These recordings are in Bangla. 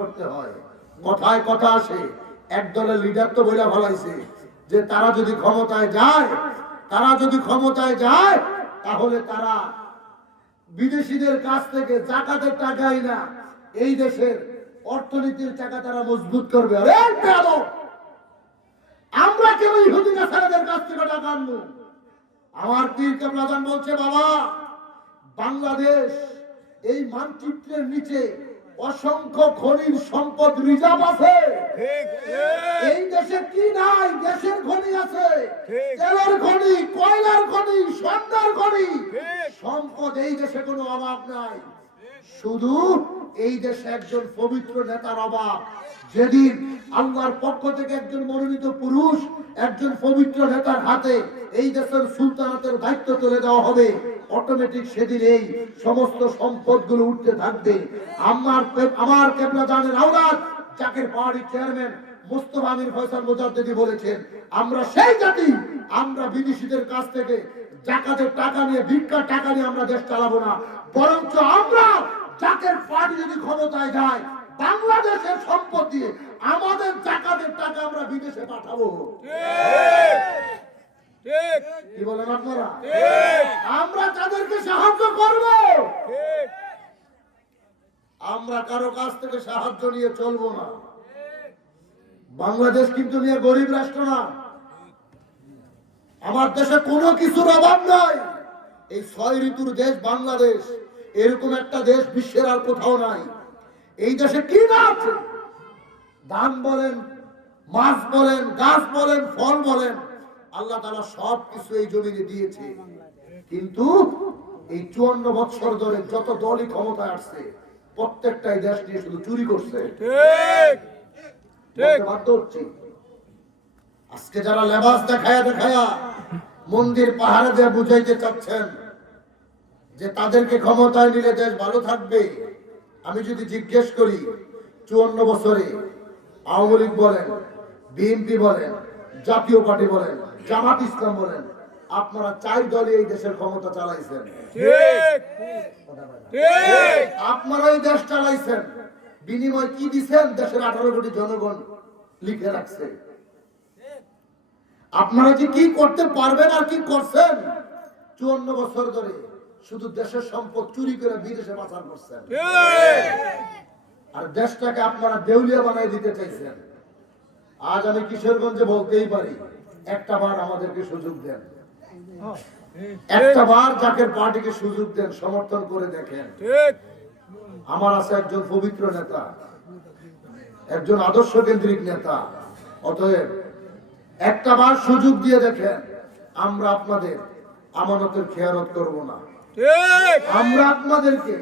করতে হয়। কথায় কথা আসে। এক দলের লিডার তো বইলা ফলাইছে যে তারা যদি ক্ষমতায় যায়, তারা যদি ক্ষমতায় যায়, তাহলে তারা বিদেশিদের কাছ থেকে জাকাতের টাকাই না এই দেশের অর্থনীতির টাকা তারা মজবুত করবে। আমরা কেউ ইহুদি নাসারাদের কাছ থেকে টাকা আনব? আমার পীর প্রধান বলছে, বাবা, বাংলাদেশ এই মানচিত্রের নিচে অসংখ্য খনির সম্পদ রিজার্ভ আছে। এই দেশে কি নাই? দেশের খনি আছে। তেলের খনি কয়লার খনি স্বর্ণের খনি। সম্পদ এই দেশে কোনো অভাব নাই। শুধু এই দেশে একজন পবিত্র নেতার অভাব। যেদিন আল্লাহর পক্ষ থেকে একজন মনোনীত পুরুষ একজন পবিত্র নেতার হাতে এই দেশের সুলতানাতের দায়িত্ব তুলে দেওয়া হবে। অটোমেটিক সেদিন এই সমস্ত সম্পদগুলো উঠতে থাকবে। আমার আমার কেবলা জানের আওলাদ, জাকের পাহাড়ি চেয়ারম্যান ফয়সাল মুজাদ্দেদি বলেছেন, আমরা সেই জাতি, আমরা বিদেশিদের কাছ থেকে জাকাতের টাকা নিয়ে ভিক্ষার টাকা নিয়ে আমরা দেশ চালাবো না। বরঞ্চ আমরা জাকের পার্টি যদি ক্ষমতায় যায়, বাংলাদেশের সম্পদ দিয়ে আমাদের জাকাতের টাকা আমরা বিদেশে পাঠাবো। ঠিক। কি বলেন আপনারা? ঠিক। আমরা তাদেরকে সাহায্য করব? ঠিক। আমরা কারও কাছ থেকে সাহায্য নিয়ে চলবো না। বাংলাদেশ কিন্তু নিয়ে গরিব রাষ্ট্র না। আমার দেশে কোনো কিছুর অভাব নাই। এই ছয় ঋতুর দেশ বাংলাদেশ এরকম একটা দেশ বিশ্বের আর কোথাও নাই। এই দেশে কি না আছে ধান বলেন মাছ বলেন গাছ বলেন ফল বলেন আল্লাহ তালা সব কিছু এই জমিনে দিয়েছে। কিন্তু এই চুয়ান্ন বৎসর ধরে যত দলই ক্ষমতায় আসছে প্রত্যেকটাই দেশ নিয়ে শুধু চুরি করছে। বাধ্য হচ্ছি। আজকে যারা লেবাস দেখায়া দেখায়া মন্দির পাহাড়ে দিয়ে বুঝাইতে চাচ্ছেন যে তাদেরকে ক্ষমতায় নিলে দেশ ভালো থাকবে আমি যদি জিজ্ঞেস করি চুয়ান্ন বছরে আওয়ামী লীগ বলেন বিএনপি বলেন জাতীয় পার্টি বলেন জামাত ইসলাম বলেন আপনারা চার দলে এই দেশের ক্ষমতা চালাইছেন। আপনারা এই দেশ চালাইছেন। বিনিময় কি দিছেন? দেশের আঠারো কোটি জনগণ লিখে রাখছে। আপনারা যে কি করতে পারবেন আর কি করছেন? চুয়ান্ন বছর ধরে শুধু দেশের সম্পদ চুরি করে বিদেশে পাচার করছেন। আর দেশটাকে আপনারা দেউলিয়া বানাই দিতে চাইছেন। আজ আমি কিশোরগঞ্জে বলতেই পারি একটা বার আমাদেরকে সুযোগ দেন। একটা বার জাকের পার্টিকে সুযোগ দেন সমর্থন করে দেখেন। আমার আছে একজন পবিত্র নেতা একজন আদর্শ কেন্দ্রিক নেতা। অতএব একটা বার সুযোগ দিয়ে দেখেন আমরা আপনাদের আমানতের খেয়ালত করব না। আমরা আপনাদেরকে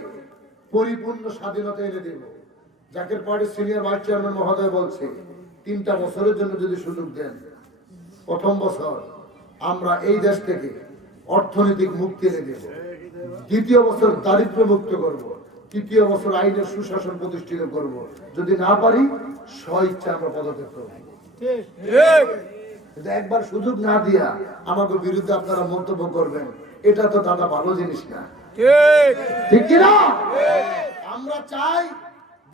পরিপূর্ণ স্বাধীনতা এনে দেব। জাকের পার্টির সিনিয়র ভাইস চেয়ারম্যান মহোদয় বলছে তিনটা বছরের জন্য যদি সুযোগ দেন। প্রথম বছর আমরা এই দেশ থেকে অর্থনৈতিক মুক্তি এনে দেব। দ্বিতীয় বছর দারিদ্র মুক্ত করব। তৃতীয় বছর আইনের সুশাসন প্রতিষ্ঠিত করব। যদি না পারি স্ব ইচ্ছা আমরা পদক্ষেপ করব। একবার সুযোগ না দিয়া আমাকে বিরুদ্ধে আপনারা মন্তব্য করবেন, এটা তো দাদা ভালো জিনিস না। ঠিক কিনা? আমরা চাই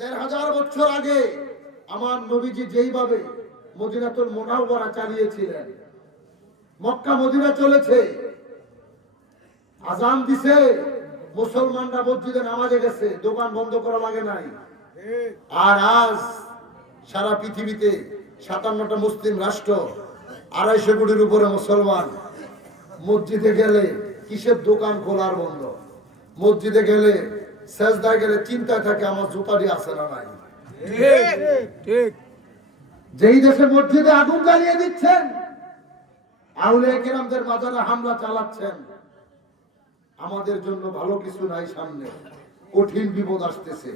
দেড় হাজার বছর আগে আমার নবীজি যেইভাবে মদিনাতুল মোনাওয়ারা চালিয়েছিলেন। মক্কা মদিনা চলেছে। আজান দিছে। মুসলমানরা মসজিদে নামাজে গেছে। দোকান বন্ধ করা লাগে নাই। আর আজ সারা পৃথিবীতে সাতান্নটা মুসলিম রাষ্ট্র, আড়াইশো কোটির উপরে মুসলমান। মসজিদে গেলে কিসের দোকান খোলার বন্ধ? মসজিদে গেলে সেজদায় গেলে চিন্তায় থাকে আমার জুতাটি আছে না নাই? ঠিক ঠিক। যেই দেশে মসজিদে আগুন জ্বালিয়ে দিচ্ছেন আউলে কেরামদের মাজারে হামলা চালাচ্ছেন। আমাদের জন্য ভালো কিছু নাই সামনে। কঠিন বিপদ আসতেছে।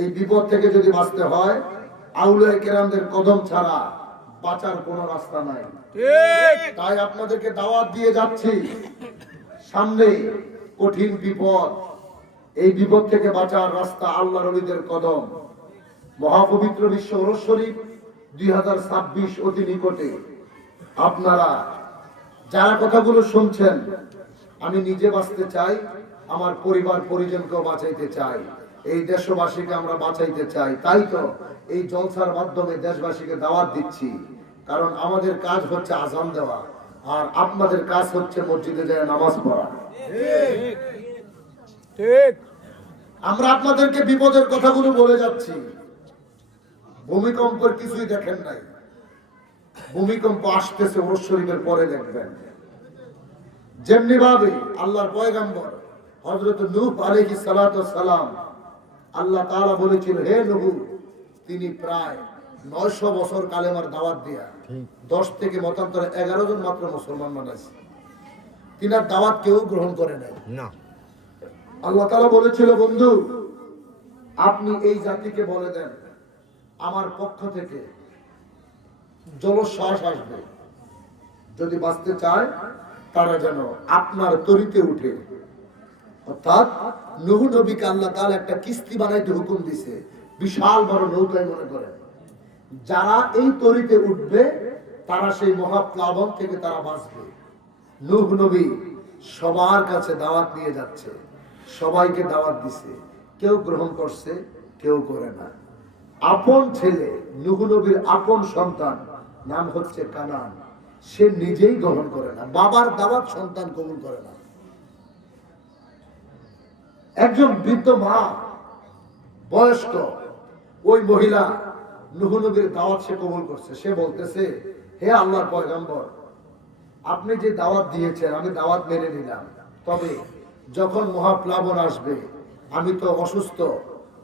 এই বিপদ থেকে যদি বাঁচতে হয় আউলে কেরামদের কদম ছাড়া বাঁচার কোনো রাস্তা নাই। তাই আপনাদেরকে দাওয়াত দিয়ে যাচ্ছি। সামনে কঠিন বিপদ। এই বিপদ থেকে বাঁচার রাস্তা আল্লাহ রবিদের কদম। মহাপবিত্র বিশ্ব শরীফ দুই অতি নিকটে। আপনারা যারা কথাগুলো শুনছেন আমি নিজে বাঁচতে চাই আমার পরিবার পরিজনকেও বাঁচাইতে চাই এই দেশবাসীকে আমরা বাঁচাইতে চাই। তাই তো এই জলসার মাধ্যমে দেশবাসীকে দাওয়াত দিচ্ছি। কারণ আমাদের কাজ হচ্ছে আজান দেওয়া আর আপনাদের কাজ হচ্ছে মসজিদে যায় নামাজ পড়া। আমরা আপনাদেরকে বিপদের কথাগুলো বলে যাচ্ছি। ভূমিকম্পের কিছুই দেখেন নাই। ভূমিকম্প আসতেছে ওর শরীফের পরে দেখবেন। যেমনি ভাবে আল্লাহর পয়গাম্বর হজরত আলাইহি সালাতু সালাম আল্লাহ তাআলা বলেছিল হে নূহ তিনি প্রায় নয়শো বছর কালেমার দাওয়াত দিয়া দশ থেকে মতান্তরে এগারো জন মাত্র মুসলমান বানাইছে। তিনার দাওয়াত কেউ গ্রহণ করে নাই। না। আল্লাহ তালা বলেছিল বন্ধু আপনি এই জাতিকে বলে দেন আমার পক্ষ থেকে জলশ্বাস আসবে। যদি বাঁচতে চায়, তারা যেন আপনার তরিতে উঠে। অর্থাৎ নহু নবীকে আল্লাহ তাআলা একটা কিস্তি বানাইতে হুকুম দিছে। বিশাল বড় নৌকায় মনে করেন। যারা এই তরিতে উঠবে, তারা সেই মহাপ্লাবন থেকে তারা বাঁচবে। নূহ নবী সবার কাছে দাওয়াত নিয়ে যাচ্ছে। সবাইকে দাওয়াত দিছে। কেউ গ্রহণ করছে, কেউ করে না। আপন ছেলে, নূহ নবীর আপন সন্তান, নাম হচ্ছে কানান। সে নিজেই গ্রহণ করে না। বাবার দাওয়াত সন্তান কবুল করে না। একজন বৃদ্ধ মা, বয়স্ক, ওই মহিলা, নুহ নবীর দাওয়াত সে কবুল করছে। সে বলতেছে, হে আল্লাহর পয়গম্বর, আপনি যে দাওয়াত দিয়েছেন, আমি দাওয়াত মেনে নিলাম। তবে যখন মহাপ্লাবন আসবে, আমি তো অসুস্থ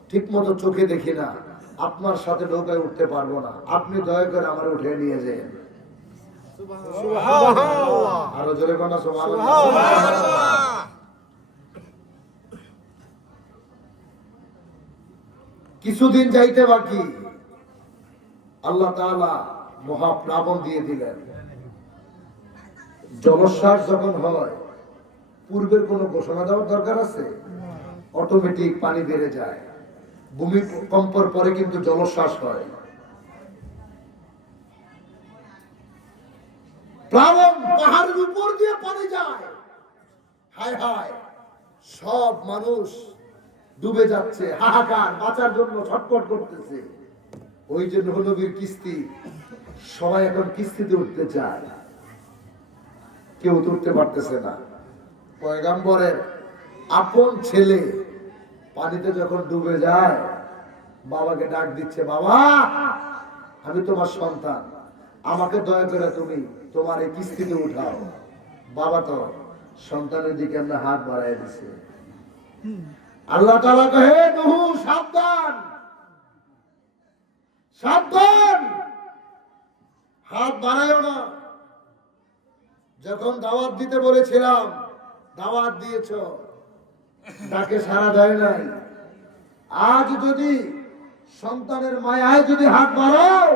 ঠিক মতো চোখে দেখি না। আপনার সাথে নৌকায় উঠতে পারব না। আপনি দয়া করে আমার উঠে নিয়ে যান। আরও জোরে কোনা কিছুদিন যাইতে বাকি। আল্লাহ তাআলা মহাপ্লাবন দিয়ে দিলেন। জলশ্বাস যখন হয় পূর্বের কোনো ঘোষণা দেওয়ার দরকার আছে? অটোমেটিক পানি বেড়ে যায়। ভূমিকম্পর পরে কিন্তু জলশ্বাস হয়। প্লাবন পাহাড়ের উপর দিয়ে পানি যায়। হায় হায়, সব মানুষ ডুবে যাচ্ছে, হাহাকার, বাঁচার জন্য ছটফট করতেছে। ওই যে নবীর কিস্তি, সবাই এখন কিস্তিতে উঠতে চায়। কেউ উঠতে পারতেছে না। পয়গাম্বরের আপন ছেলে পানিতে যখন ডুবে যায়, বাবাকে ডাক দিচ্ছে, বাবা, আমি তোমার সন্তান। আমাকে দয়া করে তুমি তোমার এই কিস্তিতে উঠাও। বাবা তো সন্তানের দিকে আমরা হাত বাড়াই দিছে। আল্লাহ তালা কহে, নহু, সাবধান। সাবধান। হাত বাড়াইও না। যখন দাওয়াত দিতে বলেছিলাম, দাওয়াত দিয়েছ তাকে সারা দেয় নাই। আজ যদি সন্তানের মায়ায় যদি হাত বাড়াও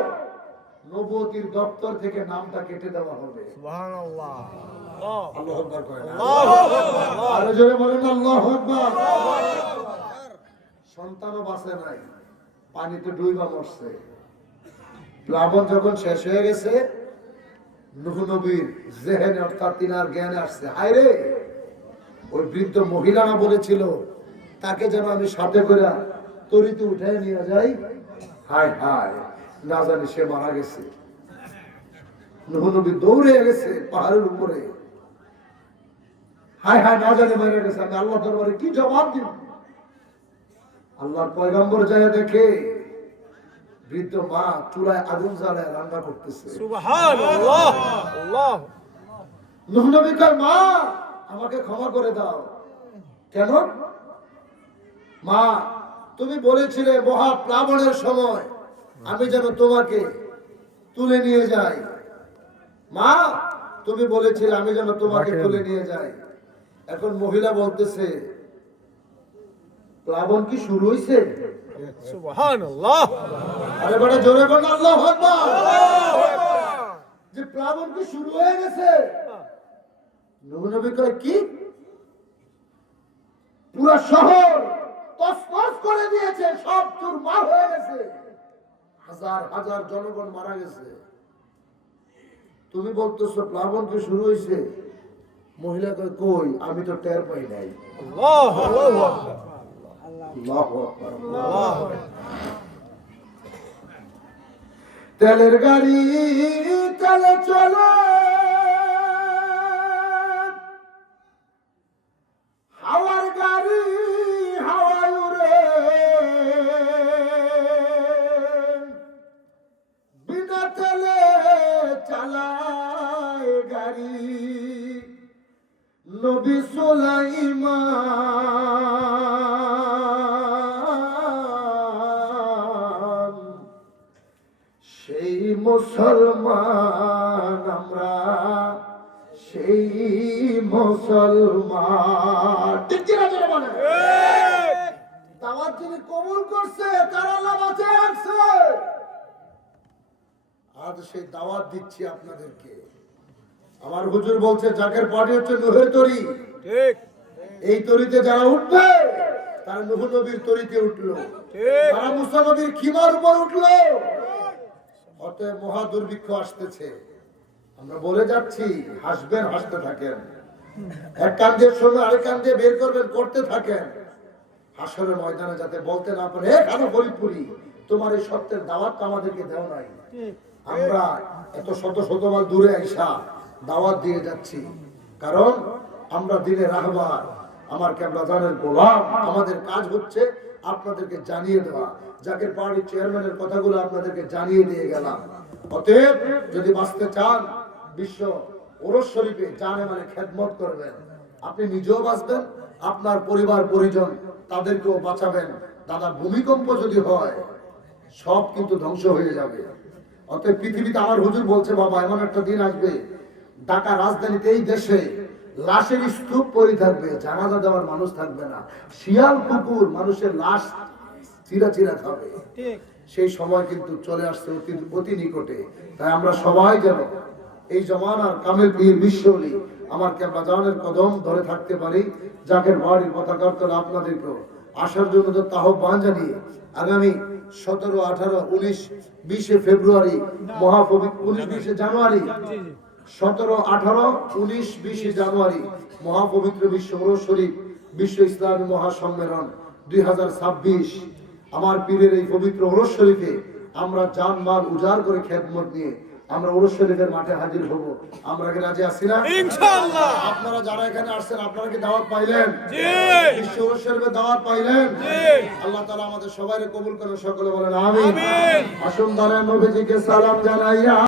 নবতির দপ্তর থেকে নামটা কেটে দেওয়া হবে। আরও জোরে বলেন আল্লাহ সন্তানও বাঁচে নাই পানিতে ডুইবা মরছে। প্লাবন যখন শেষ হয়ে গেছে নুহ নবীর জেহেনে অর্থাৎ তিনার জ্ঞানে আসছে। হায় রে! ওই বৃদ্ধ মহিলারা বলেছিল তাকে যেন আমি সাথে করে তরিতে উঠে নিয়ে যাই। হায় হায় না জানি সে মারা গেছে। দৌড়ে গেছে পাহাড়ের উপরে। হায় হায় না জানি মারা গেছে আমি আল্লাহ দরবারে কি জবাব দিব? আল্লাহর পয়গম্বর যায় দেখে বৃদ্ধ মা চুলায় আগুন জ্বালায় রান্না করতেছে। সুবহানাল্লাহ। আল্লাহ নূহ নবী কয় মা আমাকে ক্ষমা করে দাও। কেন? মা তুমি বলেছিলে মহা প্লাবনের সময় আমি যেন তোমাকে তুলে নিয়ে যাই। মা তুমি বলেছিলে আমি যেন তোমাকে তুলে নিয়ে যাই। এখন মহিলা বলতেছে প্লাবন কি শুরু হয়েছে আরে বড় জোরে বল আল্লাহ যে প্লাবন কি শুরু হয়ে গেছে? নবী নবী কয় কি? পুরো শহর তসনস করে দিয়েছে সব হয়ে গেছে। হাজার হাজার জনগণ মারা গেছে। তুমি বলতেছো প্লাবন কি শুরু হয়েছে? মহিলা কয় কই আমি তো টের পাই নাই। তেলের গাড়ি তেলে চলে। সুলাইমান সেই মুসলমান আমরা, সেই মুসলমান। ঠিক বলেন? দাওয়াত যিনি কবুল করছে তার আল্লাহ বাঁচিয়ে রাখছে? আজ সেই দাওয়াত দিচ্ছি আপনাদেরকে। আমার হুজুর বলছে জাকের হচ্ছে নুহের তরি। ঠিক। এই তরিতে যারা উঠবে তারা নুহ নবীর তরিতে উঠল। তারা মুসা নবীর খিমার উপর উঠল। অতএব মহা দুর্ভিক্ষ আসতেছে। আমরা বলে যাচ্ছি হাসবেন হাসতে থাকেন। এক কান দিয়ে শুনবেন আরেক কান দিয়ে বের করবেন করতে থাকেন। হাসরের ময়দানে যাতে বলতে না পারে হে খানা ফরিদপুরি তোমার এই সত্যের দাওয়াত তো আমাদেরকে দেও নাই। আমরা এত শত শত মাইল দূরে আইসা দাওয়াত দিয়ে যাচ্ছি। কারণ আমরা দিনে রাহবার। আমার ক্যাবলাদানের গোলাম, আমাদের কাজ হচ্ছে আপনাদেরকে জানিয়ে দেওয়া। যাকে পার্টির চেয়ারম্যানের কথাগুলো আপনাদেরকে জানিয়ে দিয়ে গেলাম। অতএব যদি বাঁচতে চান, বিশ্ব ওরস শরীফে জানে মানে খেদমত করবেন। আপনি নিজেও বাঁচবেন, আপনার পরিবার, পরিজন তাদেরকেও বাঁচাবেন। দাদা, ভূমিকম্প যদি হয়, সব কিন্তু ধ্বংস হয়ে যাবে। অতএব পৃথিবীতে আমার হুজুর বলছে, বাবা, এমন একটা দিন আসবে। ঢাকা রাজধানীতে এই দেশে লাশের স্তূপ পড়ে থাকবে জানাজা দেওয়ার মানুষ থাকবে না। শিয়াল কুকুর মানুষের লাশ চিরা চিরা খাবে। সেই সময় কিন্তু চলে আসছে অতি অতি নিকটে। তাই আমরা সবাই যেন এই জমানার কামের পীর বিশ্বলি আমার ক্যাপা জানের কদম ধরে থাকতে পারি যাকের বাড়ির পতাকার তলে আপনাদেরকেও। আসার জন্য তো আহ্বান জানিয়ে আগামী সতেরো আঠারো উনিশ বিশে ফেব্রুয়ারি মহাপবিত্র উনিশ বিশে জানুয়ারি সতেরো আঠারো উনিশ বিশে জানুয়ারি মহাপবিত্র বিশ্ব শরীফ বিশ্ব ইসলামী মহাসম্মেলন দুই আমার পীরের এই পবিত্র ওরস শরীফে আমরা জান মাল উজাড় করে খেদমত নিয়ে আমরা ওরস শরীফের মাঠে হাজির হব। আমরা কি রাজি আছি না? ইনশাআল্লাহ। আপনারা যারা এখানে আসছেন আপনারা কি দাওয়াত পাইলেন? জি। বিশ্ব ওরস শরীফের দাওয়াত পাইলেন? জি। আল্লাহ তাআলা আমাদের সবাইকে কবুল করে সকলে বলেন আমিন। আমিন। আসুন দাঁড়ায় নবীজিকে সালাম জানাইয়া